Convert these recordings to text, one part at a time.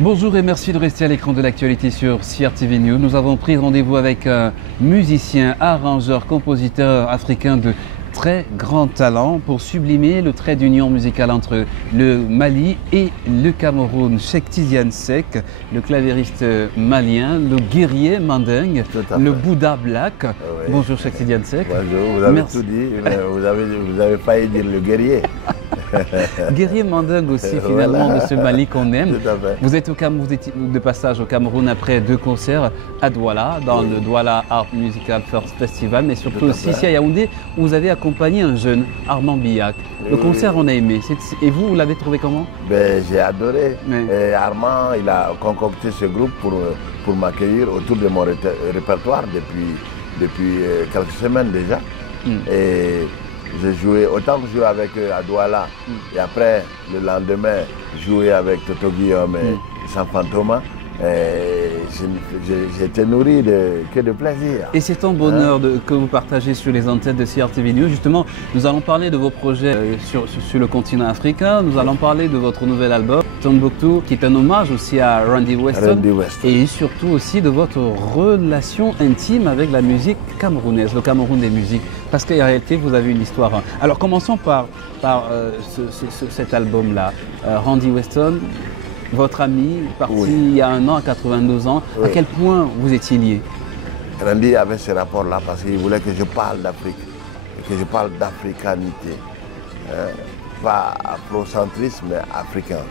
Bonjour et merci de rester à l'écran de l'actualité sur CRTV News. Nous avons pris rendez-vous avec un musicien, arrangeur, compositeur africain de très grand talent pour sublimer le trait d'union musicale entre le Mali et le Cameroun. Cheikh Tidiane Seck, le claviériste malien, le guerrier mandingue, le Bouddha Black. Oui. Bonjour Cheikh Tidiane Seck. Bonjour, vous avez Merci. tout dit, vous avez failli dire le guerrier. Guerrier mandingue aussi finalement Voilà. de ce Mali qu'on aime. Tout à fait. Vous êtes vous étiez de passage au Cameroun après 2 concerts à Douala, dans le Douala Art Musical First Festival, mais surtout Tout à aussi fait. ici à Yaoundé, où vous avez accompagné un jeune, Armand Billac. Le Oui. concert, on a aimé. Et vous l'avez trouvé comment? Ben, j'ai adoré. Oui. Et Armand, il a concocté ce groupe pour m'accueillir autour de mon répertoire depuis quelques semaines déjà. Et j'ai joué, autant que jouer avec eux à Douala, et après, le lendemain, jouer avec Toto Guillaume et San Fantoma. J'ai été nourri que de plaisir. Et c'est un bonheur que vous partagez sur les antennes de CRTV News. Justement, nous allons parler de vos projets sur le continent africain. Nous allons parler de votre nouvel album, Tombouctou, qui est un hommage aussi à Randy Weston. Randy Weston. Et surtout aussi de votre relation intime avec la musique camerounaise, le Cameroun des musiques. Parce qu'en réalité, vous avez une histoire. Alors commençons par cet album-là. Randy Weston, votre ami, parti il y a 1 an à 82 ans. Oui. À quel point vous étiez liés? Randy avait ce rapport-là parce qu'il voulait que je parle d'Afrique, que je parle d'africanité. Hein. Pas afrocentrisme, mais africain.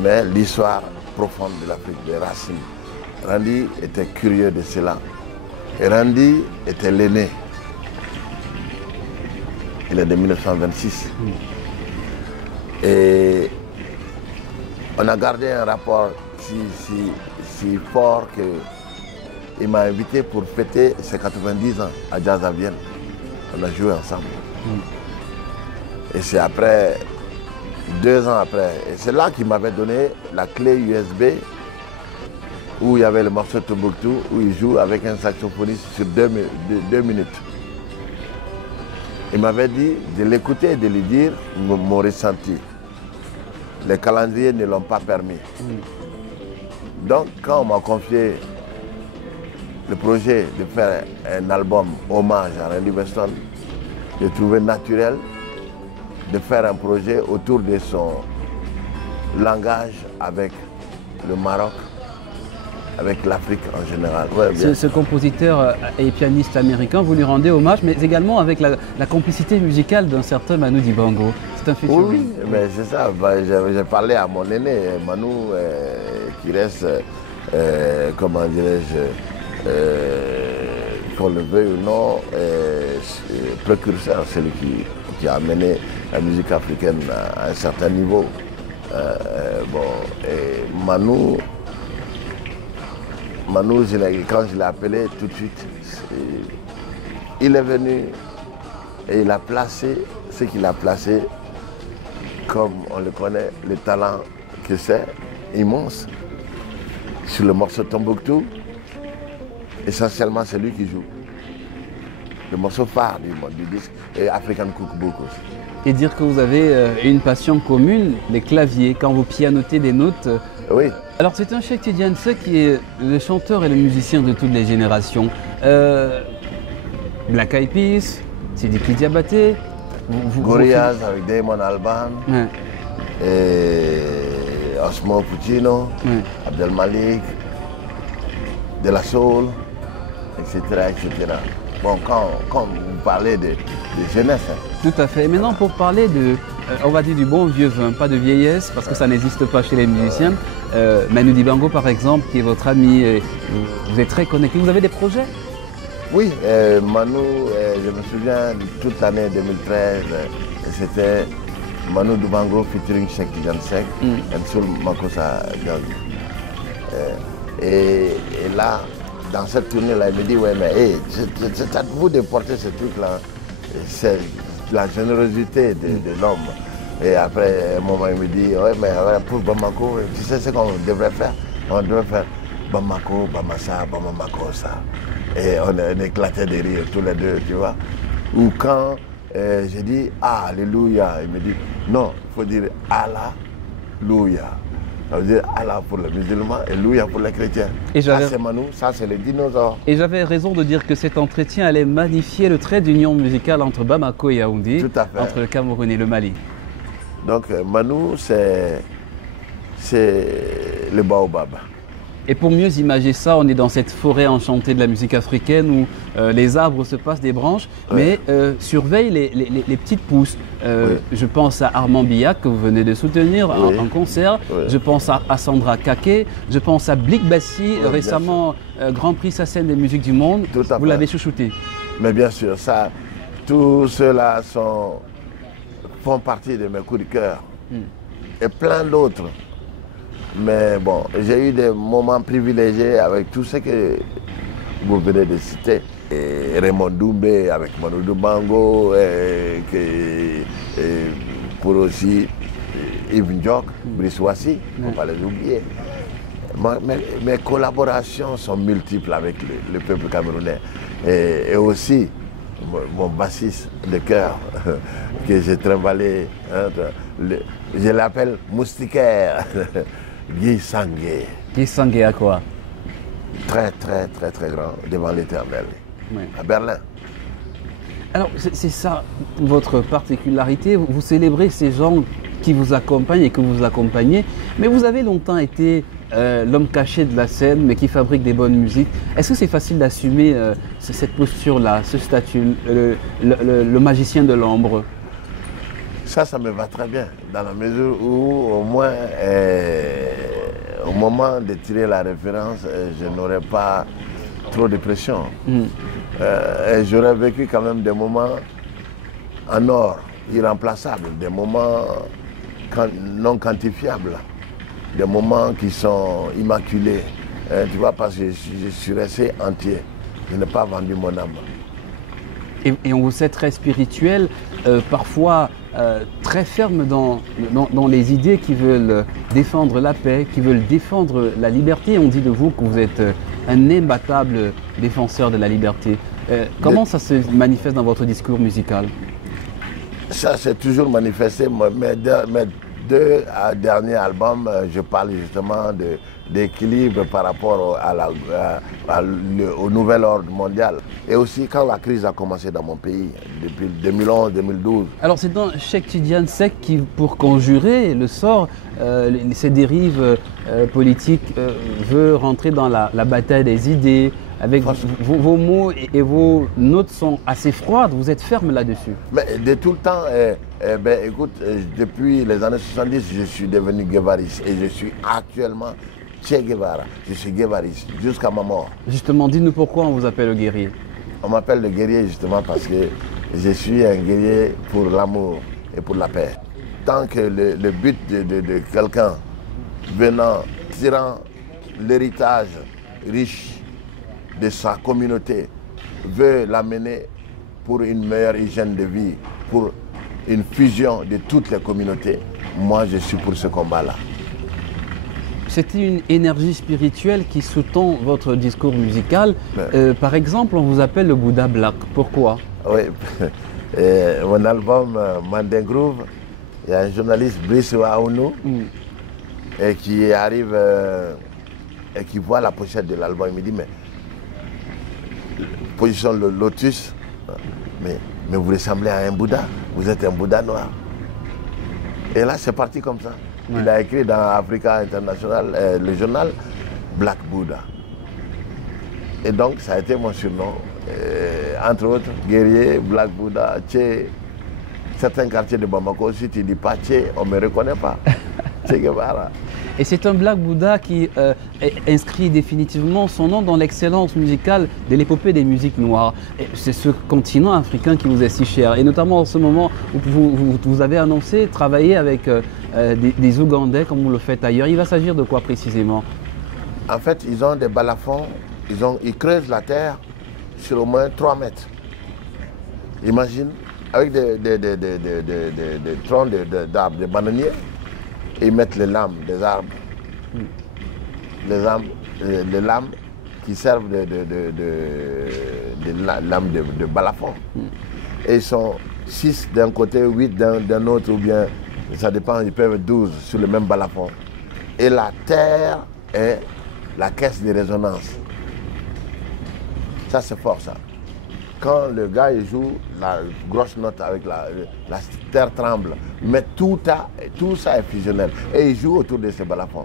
Mais l'histoire profonde de l'Afrique, des racines. Randy était curieux de cela. Et Randy était l'aîné. Il est de 1926. Et on a gardé un rapport si fort qu'il m'a invité pour fêter ses 90 ans à Jazz à Vienne. On a joué ensemble. Et c'est après, 2 ans après, et c'est là qu'il m'avait donné la clé USB où il y avait le morceau Tombouctou, où il joue avec un saxophoniste sur 2 minutes. Il m'avait dit de l'écouter et de lui dire mon ressenti. Les calendriers ne l'ont pas permis. Donc, quand on m'a confié le projet de faire un album hommage à Randy Weston, j'ai trouvé naturel de faire un projet autour de son langage avec le Maroc, avec l'Afrique en général. Ouais, bien. Ce compositeur et pianiste américain, vous lui rendez hommage, mais également avec la complicité musicale d'un certain Manu Dibango. C'est un futur. Oui, mais c'est ça. Ben, j'ai parlé à mon aîné, Manu, qui reste, comment dirais-je, qu'on le veuille ou non, précurseur, celui qui a amené la musique africaine à un certain niveau. Et Manu, quand je l'ai appelé tout de suite, il est venu et il a placé ce qu'il a placé, comme on le connaît, le talent que c'est, immense, sur le morceau Tombouctou. Essentiellement, c'est lui qui joue. Le morceau phare du disque et African Cookbook aussi. Et dire que vous avez une passion commune, les claviers, quand vous pianotez des notes. Oui. Alors c'est un Cheikh Tidiane Seck qui est le chanteur et le musicien de toutes les générations. Black Eyed Peas, Sidiki Diabaté. Gorillaz avec Damon Albarn, Ouais. et Osmo Puccino, Abdel Malik, De La Soul, etc. etc. Bon, quand vous parlez de jeunesse, hein, Tout à fait. Et maintenant, pour parler on va dire du bon vieux vin, pas de vieillesse, parce que ça n'existe pas chez les musiciens. Manu Dibango, par exemple, qui est votre ami, vous êtes très connecté. Vous avez des projets? oui, Manu, je me souviens toute l'année 2013, c'était Manu Dibango featuring Cheikh Tidiane Seck, Nsoul Makossa Diagne. Et là, dans cette tournée-là, il me dit, ouais, mais hey, c'est à vous de porter ce truc-là. C'est la générosité de l'homme. Et après, un moment, il me dit, ouais, mais pour Bamako, tu sais ce qu'on devrait faire? On devrait faire Bamako, Bamassa, Bamamakossa. Et on éclatait de rire tous les deux, tu vois. Ou quand j'ai dit, ah, alléluia, il me dit, non, il faut dire Alléluia. Ça veut dire Allah pour les musulmans et Louia pour les chrétiens. Et ça c'est Manu, ça c'est les dinosaures. Et j'avais raison de dire que cet entretien allait magnifier le trait d'union musicale entre Bamako et Yaoundé, entre le Cameroun et le Mali. Donc Manu, c'est le baobab. Et pour mieux imager ça, on est dans cette forêt enchantée de la musique africaine où les arbres se passent des branches, mais surveillent les petites pousses. Je pense à Armand Billac que vous venez de soutenir en concert. Je pense à Sandra Kake. Je pense à Blik Bassi, récemment Grand Prix SACEM des musiques du monde. Vous l'avez chouchouté. Mais bien sûr, tous ceux-là font partie de mes coups de cœur. Et plein d'autres. Mais bon, j'ai eu des moments privilégiés avec tout ce que vous venez de citer. Et Raymond Doumbé avec Manu Dibango, et pour aussi Yves Ndiok, Brice Wassi, il ne faut pas les oublier. Mes collaborations sont multiples avec le peuple camerounais. Et aussi mon bassiste de cœur que j'ai trimballé, je l'appelle moustiquaire. Guy Sangué. Guy Sangué à quoi? Très grand devant l'Éternel, à Berlin. Alors c'est ça votre particularité, vous célébrez ces gens qui vous accompagnent et que vous accompagnez, mais vous avez longtemps été l'homme caché de la scène mais qui fabrique des bonnes musiques. Est-ce que c'est facile d'assumer cette posture-là, ce statut, le magicien de l'ombre? Ça me va très bien, dans la mesure où, au moins, au moment de tirer la référence, je n'aurais pas trop de pression. Et j'aurais vécu quand même des moments en or, irremplaçables, des moments non quantifiables, des moments qui sont immaculés. Tu vois, parce que je suis resté entier, je n'ai pas vendu mon âme. Et on vous sait très spirituel, parfois très ferme dans les idées qui veulent défendre la paix, qui veulent défendre la liberté. On dit de vous que vous êtes un imbattable défenseur de la liberté. Comment ça se manifeste dans votre discours musical? Ça s'est toujours manifesté. Mes deux derniers albums, je parle justement d'équilibre par rapport au nouvel ordre mondial. Et aussi quand la crise a commencé dans mon pays, depuis 2011-2012. Alors c'est dans Cheikh Tidiane Seck qui, pour conjurer le sort, ces dérives politiques, veut rentrer dans la bataille des idées. Avec vos mots et vos notes sont assez froides, vous êtes ferme là-dessus. Mais de tout le temps, écoute, depuis les années 70, je suis devenu guévariste et je suis actuellement Che Guevara. Je suis guévariste jusqu'à ma mort. Justement, dites-nous pourquoi on vous appelle le guerrier. On m'appelle le guerrier justement parce que je suis un guerrier pour l'amour et pour la paix. Tant que le but de quelqu'un venant, tirant l'héritage riche de sa communauté, veut l'amener pour une meilleure hygiène de vie, pour une fusion de toutes les communautés, moi je suis pour ce combat-là. C'était une énergie spirituelle qui sous-tend votre discours musical. Par exemple, on vous appelle le Bouddha Black. Pourquoi? Oui, mon album Manding Groove, il y a un journaliste, Brice Wassi, et qui arrive et qui voit la pochette de l'album. Il me dit, mais position le lotus, mais vous ressemblez à un Bouddha, vous êtes un Bouddha noir. Et là, c'est parti comme ça. Il a écrit dans Africa International, le journal, Black Buddha. Et donc, ça a été mon surnom. Entre autres, guerrier, Black Buddha, Che. Certains quartiers de Bamako, si tu dis pas Che, on ne me reconnaît pas. Che Guevara. Et c'est un Black Buddha qui inscrit définitivement son nom dans l'excellence musicale de l'épopée des musiques noires. C'est ce continent africain qui vous est si cher. Et notamment en ce moment où vous avez annoncé travailler avec des Ougandais comme vous le faites ailleurs. Il va s'agir de quoi précisément? En fait, ils ont des balafons, ils creusent la terre sur au moins 3 mètres. Imagine, avec des troncs d'arbres, des bananiers, et ils mettent les lames des arbres. Les lames qui servent de lames de balafon. Et ils sont 6 d'un côté, 8 d'un autre, ou bien, ça dépend, ils peuvent être 12 sur le même balafon. Et la terre est la caisse de résonance. Ça, c'est fort, ça. Quand le gars il joue la grosse note avec la terre tremble, mais tout ça est fusionnel. Et il joue autour de ce balafon.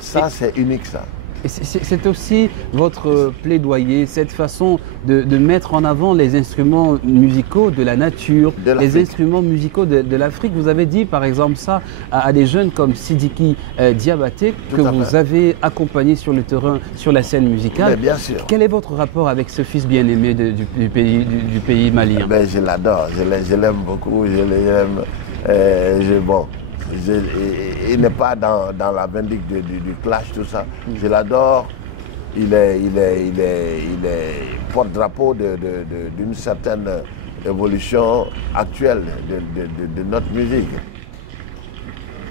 Ça, c'est unique, ça. C'est aussi votre plaidoyer, cette façon de mettre en avant les instruments musicaux de la nature, les instruments musicaux de l'Afrique. Vous avez dit par exemple ça à des jeunes comme Sidiki Diabaté que vous avez accompagné sur le terrain, sur la scène musicale. Mais bien sûr. Quel est votre rapport avec ce fils bien-aimé du pays malien? Je l'adore, je l'aime beaucoup, je l'aime. Bon. Il n'est pas dans la vindicte du clash, tout ça. Je l'adore. Il est porte-drapeau d'une certaine évolution actuelle de notre musique.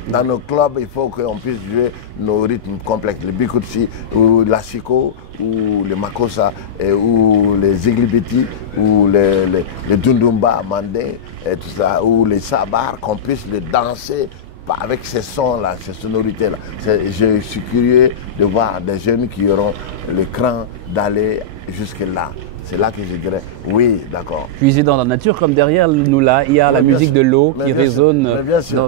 Dans nos clubs, il faut qu'on puisse jouer nos rythmes complexes. Le bikutsi, ou la siko, ou le makossa, ou les iglibiti, ou les dundumba mandé, et tout ça, ou les sabars, qu'on puisse les danser avec ces sons-là, ces sonorités-là. Je suis curieux de voir des jeunes qui auront le cran d'aller jusque-là. C'est là que je dirais, oui, d'accord. Puiser dans la nature, comme derrière nous là, il y a la musique de l'eau qui résonne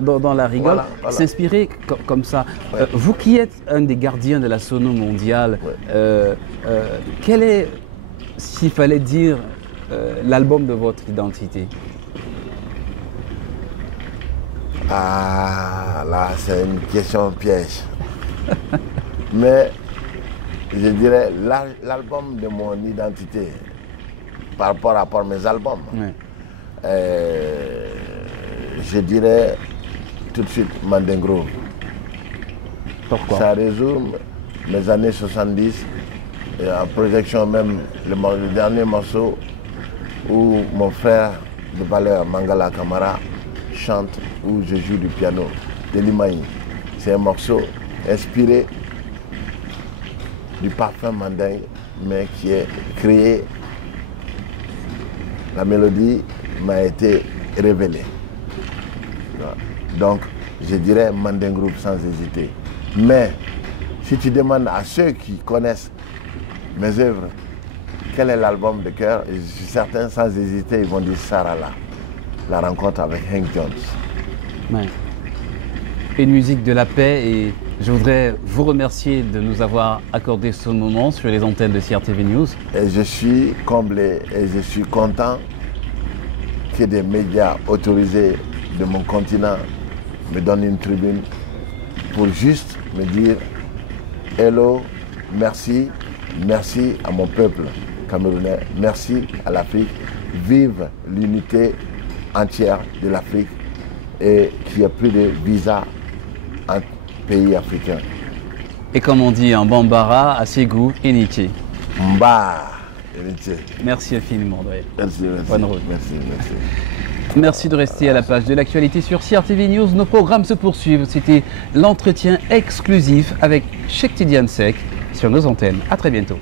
dans la rigole. Voilà. S'inspirer comme ça. Ouais. Vous qui êtes un des gardiens de la sono mondiale, quel est, s'il fallait dire, l'album de votre identité? Ah, là, c'est une question piège. Mais je dirais l'album de mon identité par rapport à mes albums. Ouais. Je dirais tout de suite Manding Groove. Pourquoi? Ça résume mes années 70 et en projection même le dernier morceau où mon frère de valeur Mangala Kamara chante, où je joue du piano, de l'Imaï. C'est un morceau inspiré du parfum mandingue, mais qui est créé. La mélodie m'a été révélée. Donc, je dirais Manding Groove sans hésiter. Mais, si tu demandes à ceux qui connaissent mes œuvres, quel est l'album de cœur, je suis certain, sans hésiter, ils vont dire Sarala. La rencontre avec Hank Jones. Ouais. Une musique de la paix, et je voudrais vous remercier de nous avoir accordé ce moment sur les antennes de CRTV News. Et je suis comblé et je suis content que des médias autorisés de mon continent me donnent une tribune pour juste me dire hello, merci, merci à mon peuple camerounais, merci à l'Afrique, vive l'unité entière de l'Afrique et qu'il n'y a plus de visa en pays africains. Et comme on dit en Bambara, à Ségou, Eniché. Mba, Eniché. Merci infiniment, André. Merci, merci. Bonne route. Merci, merci. Merci de rester à la page de l'actualité sur CRTV News. Nos programmes se poursuivent. C'était l'entretien exclusif avec Cheikh Tidiane Seck sur nos antennes. À très bientôt.